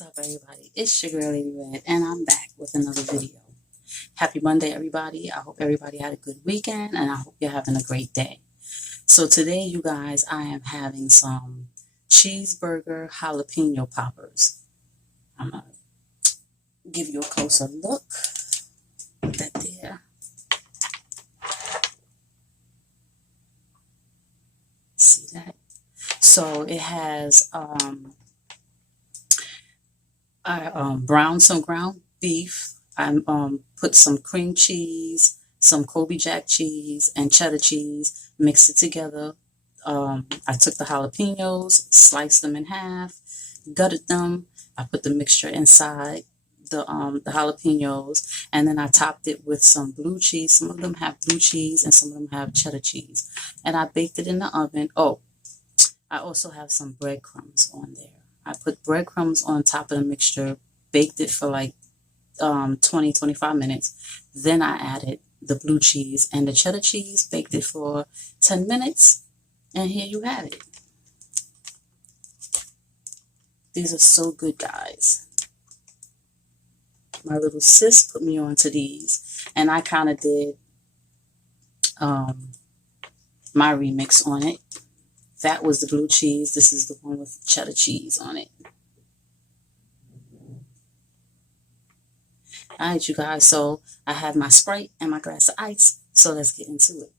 What's up, everybody? It's your girl, Lady Red, and I'm back with another video. Happy Monday, everybody. I hope everybody had a good weekend, and I hope you're having a great day. So today, you guys, I am having some cheeseburger jalapeno poppers. I'm going to give you a closer look. Put that there. See that? So it has, I browned some ground beef. I put some cream cheese, some Kobe Jack cheese, and cheddar cheese, mixed it together. I took the jalapenos, sliced them in half, gutted them. I put the mixture inside the jalapenos, and then I topped it with some blue cheese. Some of them have blue cheese, and some of them have cheddar cheese. And I baked it in the oven. Oh, I also have some breadcrumbs on there. I put breadcrumbs on top of the mixture, baked it for like 20-25 minutes. Then I added the blue cheese and the cheddar cheese, baked it for 10 minutes, and here you have it. These are so good, guys. My little sis put me onto these, and I kind of did my remix on it. That was the blue cheese. This is the one with cheddar cheese on it. All right, you guys. So I have my Sprite and my glass of ice. So let's get into it.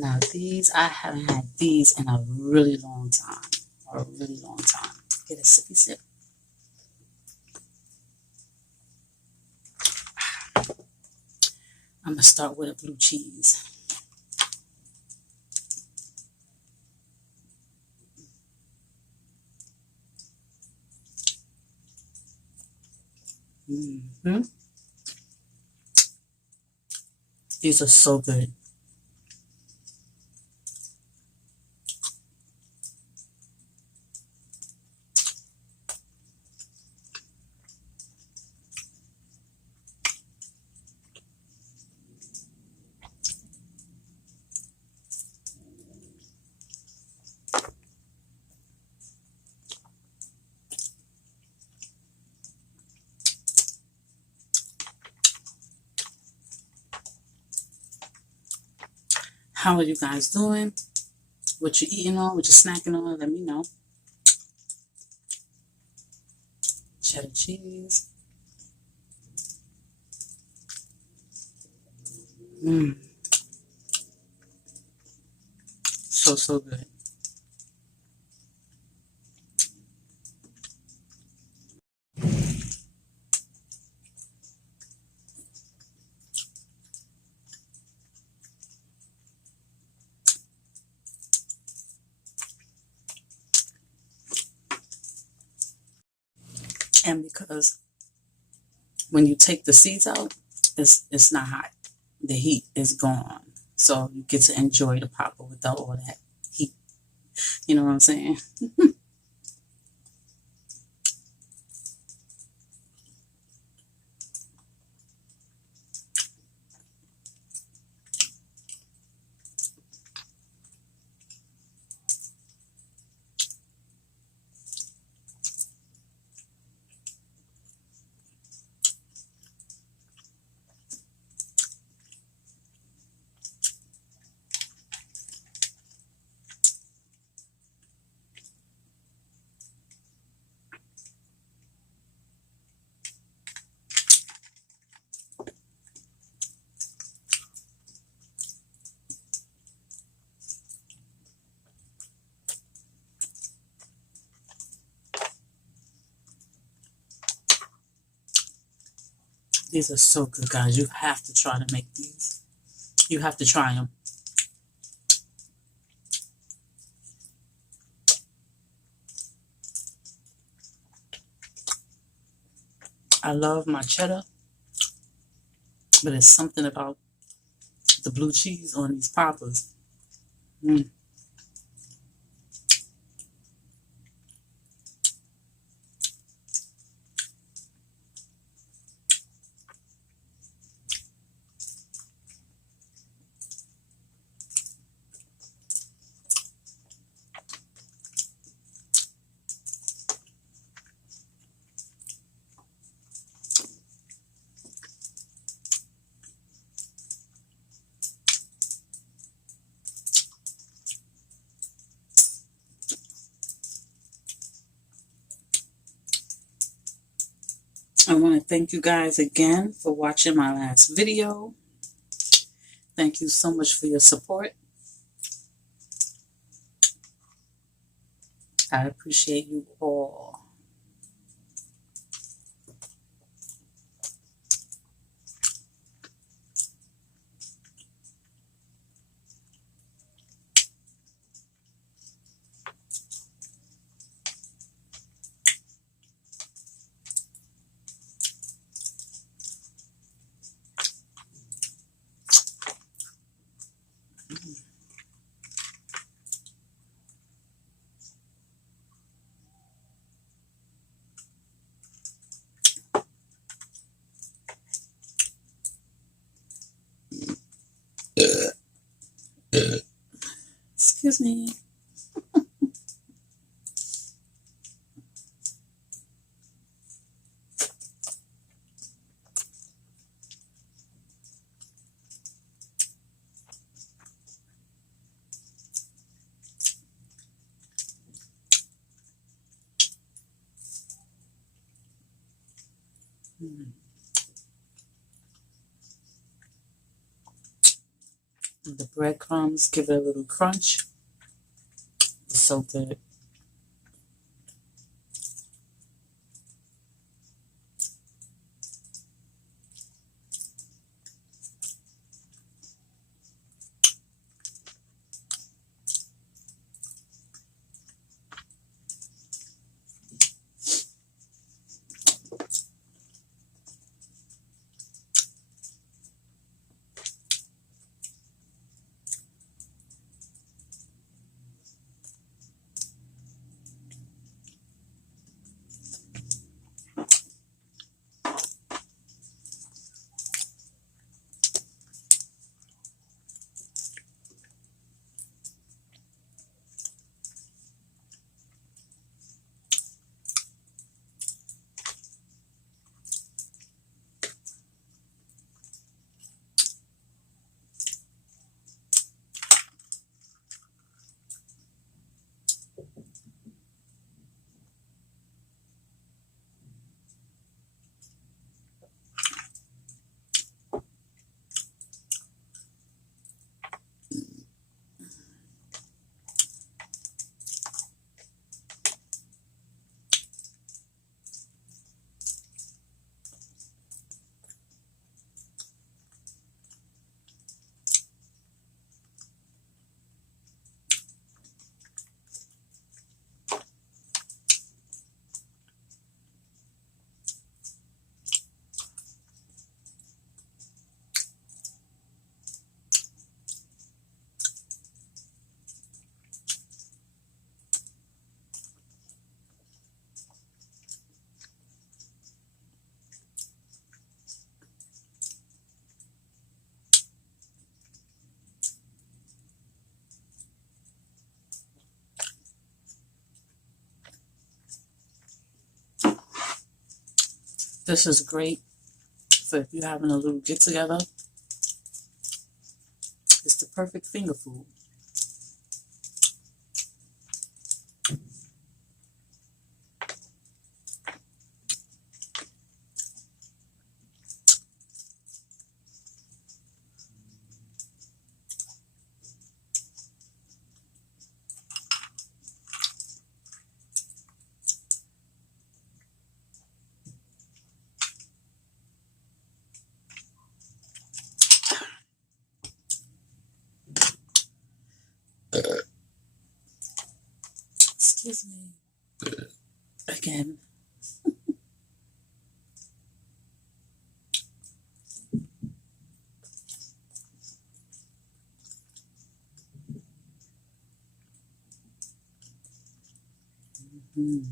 Now these, I haven't had these in a really long time. Get a sippy sip. I'm going to start with a blue cheese. These are so good. How are you guys doing? What you eating on? What you snacking on? Let me know. Cheddar cheese. So good. And because when you take the seeds out, it's not hot. The heat is gone. So you get to enjoy the popper without all that heat. You know what I'm saying? These are so good, guys. You have to try to make these. You have to try them. I love my cheddar, but it's something about the blue cheese on these poppers. Mm. I want to thank you guys again for watching my last video. Thank you so much for your support. I appreciate you all. Excuse me. The breadcrumbs give it a little crunch. It's so good. This is great for if you're having a little get together. It's the perfect finger food. Excuse me. Again. Mm.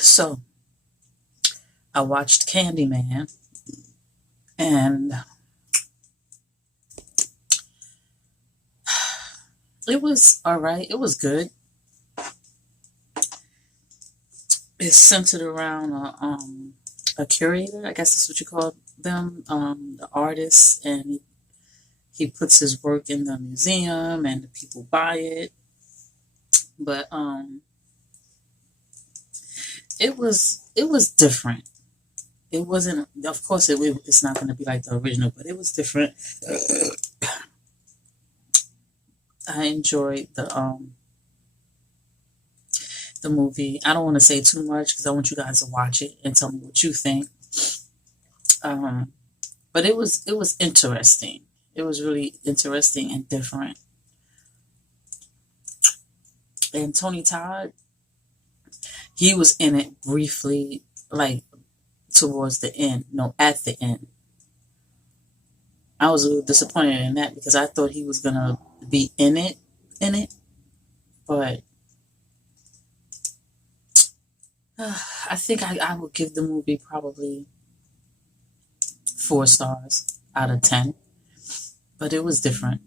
So I watched Candyman, and it was all right. It was good. It's centered around a curator. I guess that's what you call them, the artist, and he puts his work in the museum, and the people buy it. But it was different. It wasn't. Of course, it's not going to be like the original, but it was different. I enjoyed the movie. I don't want to say too much because I want you guys to watch it and tell me what you think. Um, but it was interesting. It was really interesting and different. And Tony Todd, he was in it briefly, like towards the end. No, at the end. I was a little disappointed in that because I thought he was gonna be in it. But I think I would give the movie probably 4 stars out of 10. But it was different.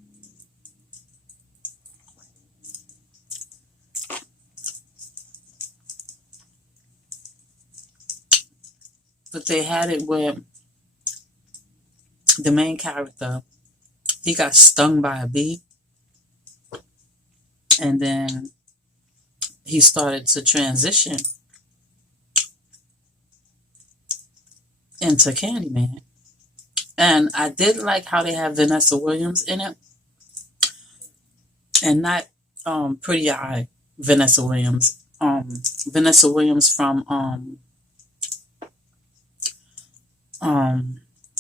But they had it where the main character, he got stung by a bee, and then he started to transition into Candyman. And I did like how they have Vanessa Williams in it, and not Pretty Eye Vanessa Williams. Vanessa Williams from um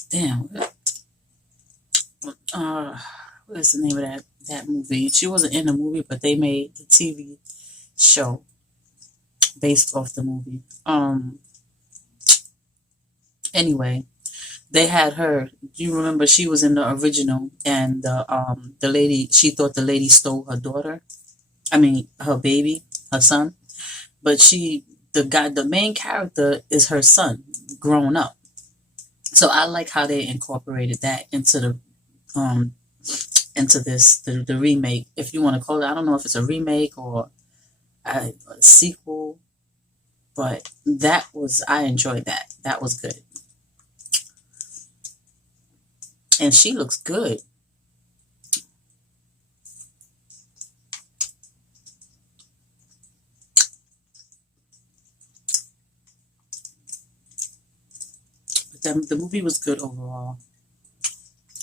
damn uh what is the name of that movie? She wasn't in the movie, but they made the TV show based off the movie. Anyway, they had her. Do you remember she was in the original, and the lady, she thought the lady stole her daughter. I mean her baby, her son. But the main character is her son, grown up. So I like how they incorporated that um into the remake, if you want to call it. I don't know if it's a remake or a sequel, but I enjoyed that. That was good, and she looks good. The movie was good overall.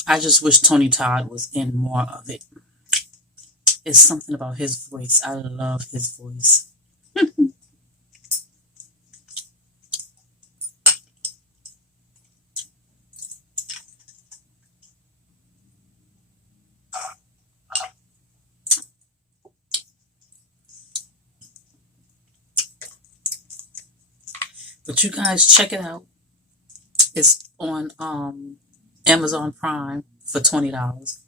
I just wish Tony Todd was in more of it. It's something about his voice. I love his voice. But you guys check it out. It's on Amazon Prime for $20.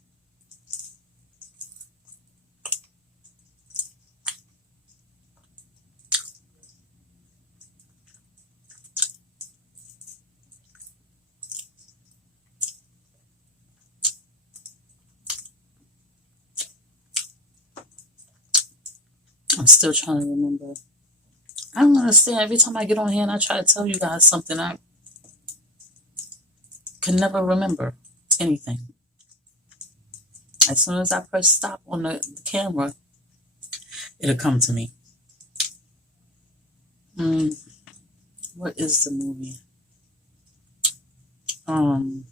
I'm still trying to remember. I don't understand. Every time I get on here and I try to tell you guys something, I can never remember anything. As soon as I press stop on the camera, it'll come to me. What is the movie? Dang,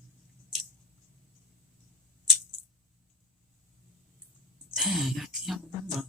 I can't remember.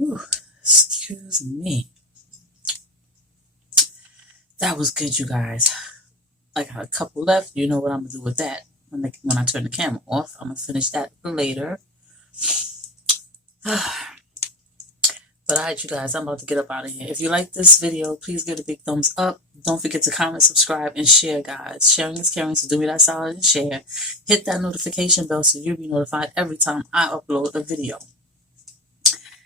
Ooh, excuse me. That was good, you guys. I got a couple left. You know what I'm gonna do with that when I turn the camera off. I'm gonna finish that later. But alright, you guys, I'm about to get up out of here. If you like this video, please give it a big thumbs up. Don't forget to comment, subscribe, and share, guys. Sharing is caring, so do me that solid and share. Hit that notification bell so you'll be notified every time I upload a video.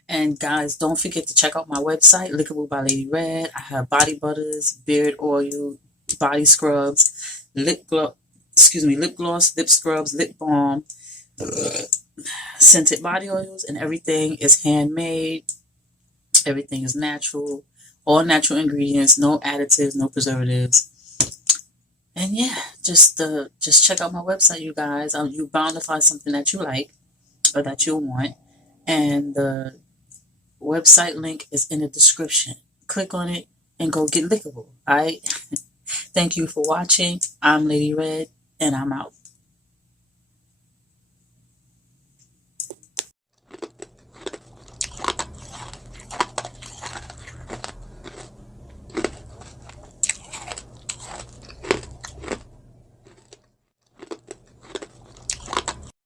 And guys, don't forget to check out my website, Lickable by Lady Red. I have body butters, beard oil, body scrubs, lip gloss, lip scrubs, lip balm, scented body oils, and everything is handmade. Everything is natural, all natural ingredients, no additives, no preservatives. And yeah, just check out my website, you guys. You're bound to find something that you like or that you want. And the website link is in the description. Click on it and go get lickable. All right. Thank you for watching. I'm Lady Red, and I'm out.